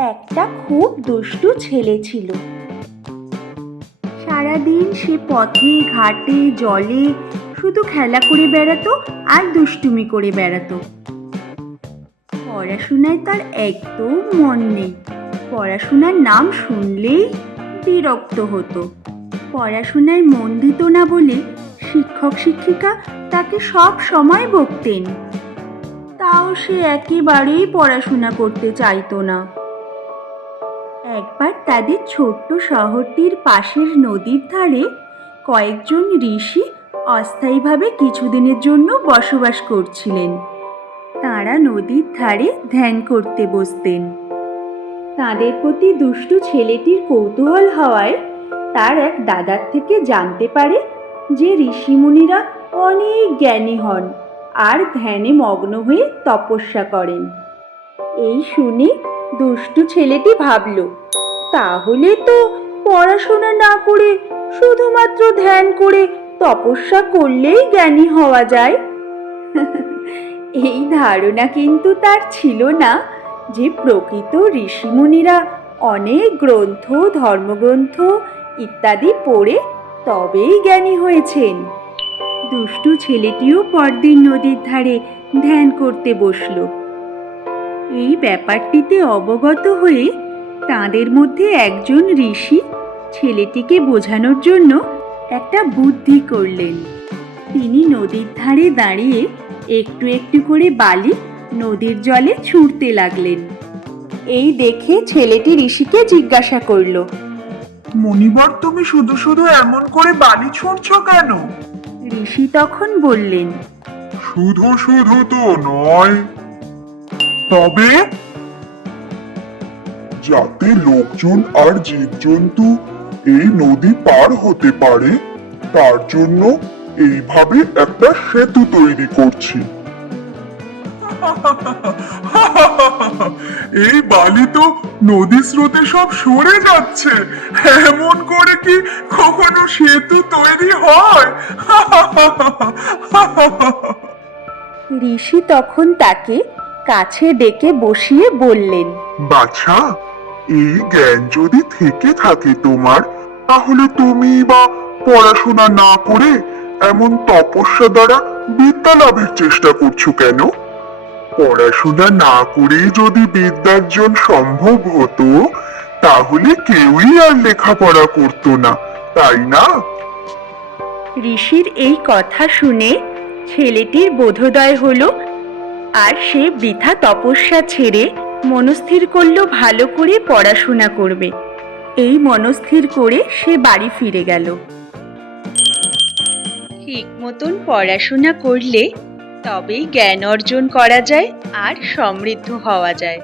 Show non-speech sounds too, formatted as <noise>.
একটা খুব দুষ্টু ছেলে ছিল। সারাদিন সে পথে, ঘাটে, জলে শুধু খেলা করে বেড়াতো আর দুষ্টুমি করে বেড়াতো। পড়াশোনায় তার একদম মন নেই। পড়াশোনার নাম শুনলেই বিরক্ত হতো। পড়াশোনায় মন দিত না বলে শিক্ষক, শিক্ষিকা তাকে সব সময় বকতেন। তাও সে একেবারেই পড়াশোনা করতে চাইতো না। একবার তাদের ছোট্ট শহরটির পাশের নদীর ধারে কয়েকজন ঋষি অস্থায়ীভাবে কিছুদিনের জন্য বসবাস করছিলেন। তাঁরা নদীর ধারে ধ্যান করতে বসতেন। তাদের প্রতি দুষ্টু ছেলেটির কৌতূহল হওয়ায় তার এক দাদার থেকে জানতে পারে যে ঋষিমুনিরা অনেক জ্ঞানী হন আর ধ্যানে মগ্ন হয়ে তপস্যা করেন। এই শুনে দুষ্টু ছেলেটি ভাবল, তাহলে তো পড়াশোনা না করে শুধুমাত্র ধ্যান করে তপস্যা করলেই জ্ঞানী হওয়া যায়? <laughs> এই ধারণা কিন্তু তার ছিল না, যে প্রকৃত ঋষিমুনিরা অনেক গ্রন্থ, ধর্মগ্রন্থ ইত্যাদি পড়ে তবেই জ্ঞানী হয়েছেন। দুষ্টু ছেলেটিও পরদিন নদীর ধারে ধ্যান করতে বসল। এই ব্যাপারটিতে অবগত হয়ে তাঁদের মধ্যে একজন ঋষি ছেলেটিকে বোঝানোর জন্য একটা বুদ্ধি করলেন। তিনি নদীর ধারে দাঁড়িয়ে একটু একটু করে বালি নদীর জলে ছুঁড়তে লাগলেন। এই দেখে ছেলেটি ঋষিকে জিজ্ঞাসা করল মনিবর তুমি শুধু শুধু এমন করে বালি ছুঁড়ছো কেন? ঋষি তখন বললেন শুধু শুধু তো নয় তবে যাতে লোকজন আর জীবজন্তু এই নদী পার হতে পারে, তার জন্য এইভাবে একটা সেতু তৈরি করছি। <laughs> এই বালি তো নদী স্রোতে সব সরে যাচ্ছে। এমন করে কি কখনো সেতু তৈরি হয়? <laughs> ঋষি তখন তাকে কাছে ডেকে বসিয়ে বললেন বাছা এই জ্ঞান যদি থেকে থাকে তোমার তাহলে তুমি বা পড়াশোনা না করে এমন তপস্যা দ্বারা বিদ্যা লাভের চেষ্টা করছ কেন? পড়াশোনা না করেই যদি বিদ্যার্জন সম্ভব হতো তাহলে কেউই আর লেখাপড়া করতো না তাই না? ঋষির এই কথা শুনে ছেলেটির বোধোদয় হলো আর সে বৃথা তপস্যা ছেড়ে মনস্থির করল ভালো করে পড়াশোনা করবে। এই মনস্থির করে সে বাড়ি ফিরে গেল। ঠিক মতন পড়াশোনা করলে তবেই জ্ঞান অর্জন করা যায় আর সমৃদ্ধ হওয়া যায়।